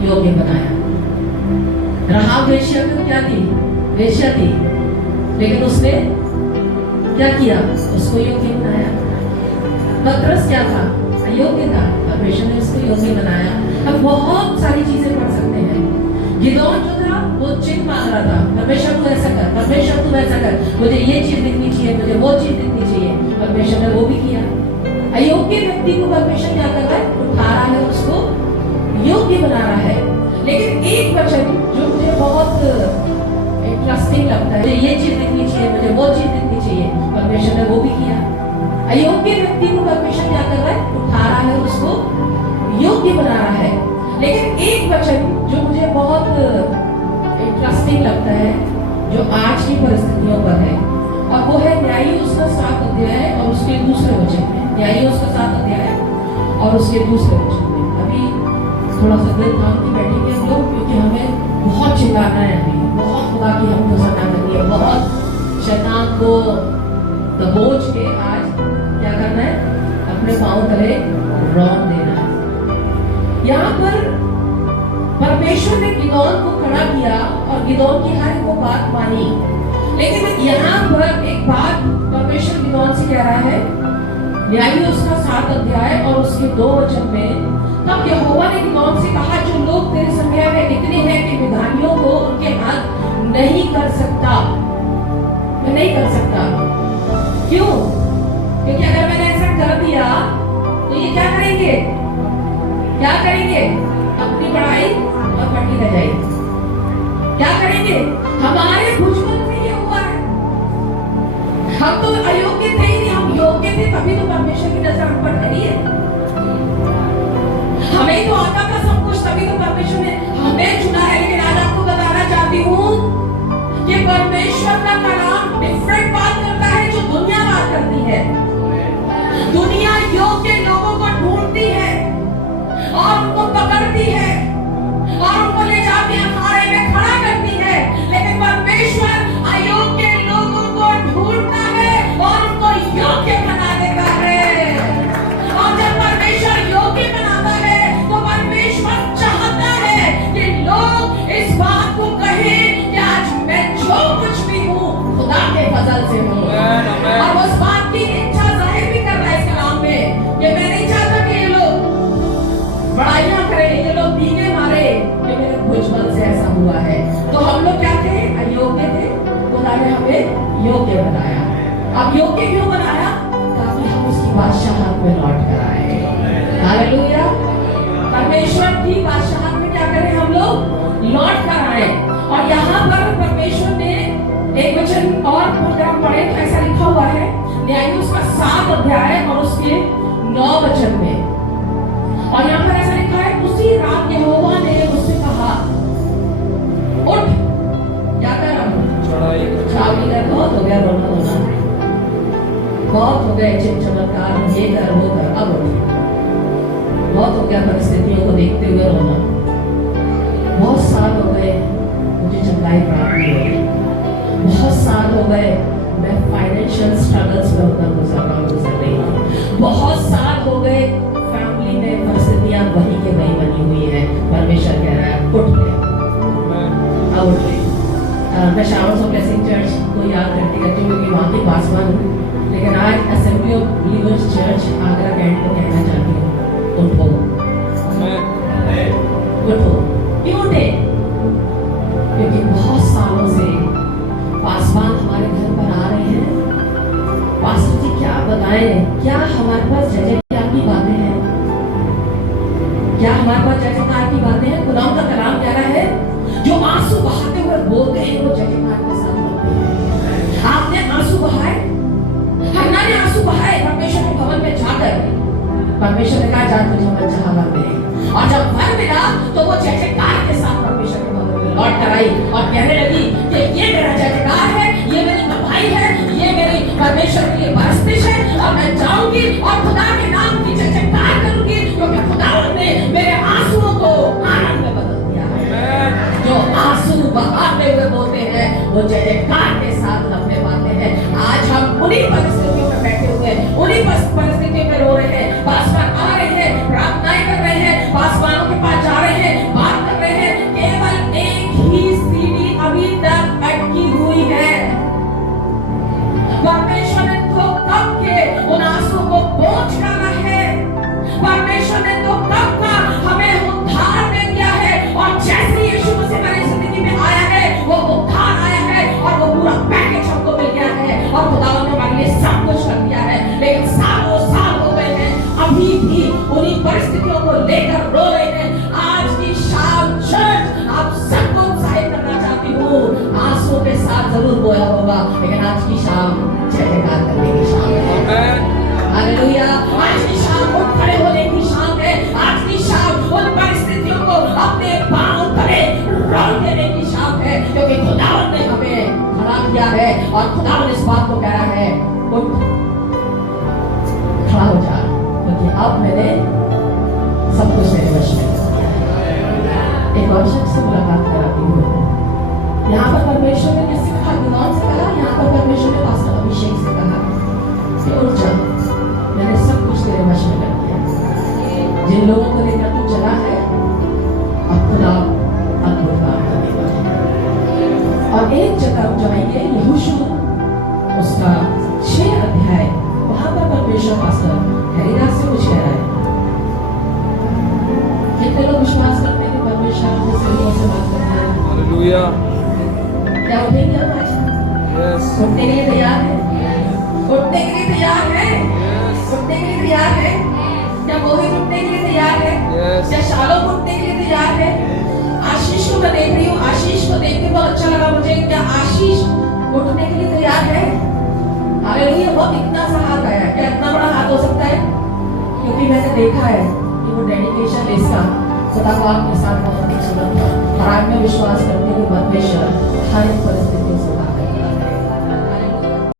योग्य बनाया। राहाब वेश्या को क्या थी? वेश्या थी, लेकिन उसने क्या किया? उसको योग्य बनाया। पतरस क्या था? अयोग्य था, परमेश्वर ने उसको योग्य बनाया। अब बहुत सारी चीजें पढ़ सकते हैं। गिदोन जो था वो चिन्ह मांग रहा था, परमेश्वर तू ऐसा कर, परमेश्वर तू ऐसा कर, मुझे ये चीज दिखनी चाहिए, मुझे वो चीज दिखनी चाहिए। परमेश्वर ने वो भी किया। अयोग्य व्यक्ति को परमेश्वर क्या कर रहा है? उठा रहा है, उसको योग्य बना रहा है। लेकिन एक वचन जो मुझे बहुत इंटरेस्टिंग लगता है, ये चीज दिखनी चाहिए, मुझे वो चीज दिखनी चाहिए, परमेश्वर ने वो भी किया। अयोग्य व्यक्ति को परमेश्वर क्या कर रहा है? उठा रहा है, उसको योग्य बना रहा है। लेकिन एक वचन जो मुझे बहुत इंटरेस्टिंग लगता है, जो आज की परिस्थितियों पर है, और वो है न्यायी उसका 7 अध्याय और उसके दूसरे वचन में। न्यायी उसका 7 अध्याय और उसके दूसरे वचन में। अभी थोड़ा सा दिल थाम के बैठेंगे हम लोग, क्योंकि हमें बहुत चिल्लाना है, अभी बहुत खुदा की हमको सना करनी है, बहुत शैतान को दबोच के आज क्या करना है? अपने पांव तले रौंद देना है। यहाँ पर परमेश्वर ने गिदोन को खड़ा किया और गिदोन की हर को बात मानी। लेकिन यहाँ पर एक बात परमेश्वर गिदोन से कह रहा है, न्यायी उसका 7 अध्याय और उसके 2 वचन में, तब यहोवा ने गिदोन से कहा, जो लोग तेरे संज्ञा में इतने हैं कि विधानियों को उनके हाथ नहीं कर सकता, मैं नहीं कर सकता। क्यों? क्योंकि अगर मैंने ऐसा कर दिया तो ये क्या करेंगे? क्या करेंगे? अपनी पढ़ाई और कटी रह जाएगी। क्या करेंगे? हमारे भुजबल में ये हुआ है। हम तो अयोग्य थे ही नहीं, हम योग्य थे, तभी तो परमेश्वर की नजर हम पर खड़ी है। हमें तो आता था सब कुछ, तभी तो परमेश्वर ने हमें चुना है। लेकिन आज आपको बताना चाहती हूँ कि परमेश्वर का कलाम डिफरेंट बात करता है जो दुनिया बात करती है। दुनिया योग्य लोगों को ढूंढती है और उनको पकड़ती है और उनको ले जाके अखाड़े में खड़ा करती है। लेकिन परमेश्वर अयोग्य लोगों को ढूंढता है और उनको योग्य बना देता है। और जब परमेश्वर योग्य बनाता है तो परमेश्वर चाहता है कि लोग इस बात को कहें कि आज मैं जो कुछ भी हूँ खुदा के फजल से हूँ। और उस बात की इच्छा जाहिर भी कर रहा है इस कलाम में कि मैं नहीं चाहता कि ये लोग बड़ाइयां करें, ये लोग बीगे मारे कि मेरे भुजबल से ऐसा हुआ है। तो हम लोग क्या थे? अयोग्य थे, खुदा ने हमें योग्य बनाया। अब योग्य क्यों बनाया? ताकि हम उसकी बादशाहत में लौट कर आए। हालेलुया। परमेश्वर की बादशाहत में क्या करें? हम लोग लौट कर आए। और यहाँ पर परमेश्वर ने एक वचन और प्रोग्राम पढ़े तो ऐसा लिखा हुआ है, न्यायी उसका 7 अध्याय और उसके 9 वचन में। और यहाँ पर ऐसा लिखा है, उसी रात यहोवा ने उससे कहा, उठ, क्या कर रहा हूँ? चाबी कर, बहुत हो गया रोना धोना, बहुत हो गए चमत्कार, ये कर वो कर, अब उठ। बहुत हो गया परिस्थितियों को देखते हुए रोना, बहुत साल हो गए मुझे चंगाई प्राप्त हुई, बहुत साल हो गए मैं फाइनेंशियल स्ट्रगल्स में गुजर रही हूँ, बहुत साल हो गए फैमिली में परिस्थितियां वही के वही बनी हुई है। परमेश्वर कह रहा है उठ गए, अब उठ गए। मैं शावर्स ऑफ ब्लेसिंग चर्च को याद करती करती हूँ क्योंकि वहाँ के पासवान हूँ, लेकिन आज assembly of believers church Agra Cantt को कहना चाहती हूँ, उठो, उठो। क्यों उठे? क्योंकि बहुत सालों से पासवान हमारे घर पर आ रहे हैं। पास्टर जी क्या बताएं, क्या हमारे पास जय की बातें हैं? क्या हमारे पास जय की बातें हैं? खुदा का कलाम कह रहा है, जो आंसू बहाते हुए बोलते हैं वो जय के साथ बोलते हैं। आपने आंसू बहाए, हन्ना ने आंसू बहाए परमेश्वर के भवन में जाकर। परमेश्वर ने कहा जा तुझे मन चाहा वर मिले, और जब वर मिला तो वो जय के साथ परमेश्वर के भवन में लौट कर आई और कहने लगी कि ये मेरा जयकार है, ये मेरी बधाई है, ये मेरी परमेश्वर के लिए बरसतिश है, और मैं जाऊंगी और खुदा के नाम की जयकार करूंगी, क्योंकि खुदा ने मेरे आंसुओं को आनंद में बदल दिया है। जो आंसू बहाते हुए बोलते हैं वो जयकार के साथ लम्बे पाते हैं। आज हम उन्हीं परिस्थितियों में बैठे हुए, उन्हीं परिस्थितियों में रो रहे हैं। पासवान आ रहे हैं, प्रार्थनाएं कर रहे हैं, पासवानों के पास जा रहे हैं, बात प्राण देने की शाम है, क्योंकि खुदावंद ने हमें खड़ा किया है और खुदावंद इस बात को कह रहा है, उठ खड़ा हो जा, क्योंकि अब मैंने सब कुछ मेरे वश में कर दिया है। एक और शख्स से मुलाकात कराती हूँ। यहाँ पर परमेश्वर ने किससे कहा? यूनान से कहा। यहाँ पर परमेश्वर ने पास्टर अभिषेक से कहा कि उठ जा, मैंने सब कुछ तेरे वश में कर दिया। जिन लोगों को लेकर तू चला है, अब खुदा अद्भुत काम करेगा। और एक जगह हम जाएंगे, यहोशू उसका 6 अध्याय, वहां पर परमेश्वर पास्टर हरिदास से कुछ कह रहा है। कितने लोग विश्वास करते हैं कि परमेश्वर अपने सैनिकों से बात करता है? हालेलुया। क्या उठेंगे हम आज? यस। उठने के लिए तैयार है? उठने के लिए तैयार है? यस। उठने के लिए तैयार है? क्या मोहित उठने के लिए तैयार है? यस। क्या शालोम उठने के लिए तैयार है? आशीष को मैं देख रही हूँ, आशीष को देख के बहुत अच्छा लगा मुझे। क्या आशीष उठने के लिए तैयार है? हालेलुया। बहुत इतना सा हाथ आया, क्या इतना बड़ा हाथ हो सकता है? क्योंकि मैंने देखा है कि वो डेडिकेशन इसका खुदा के साथ बहुत खूबसूरत था, और आज मैं विश्वास करती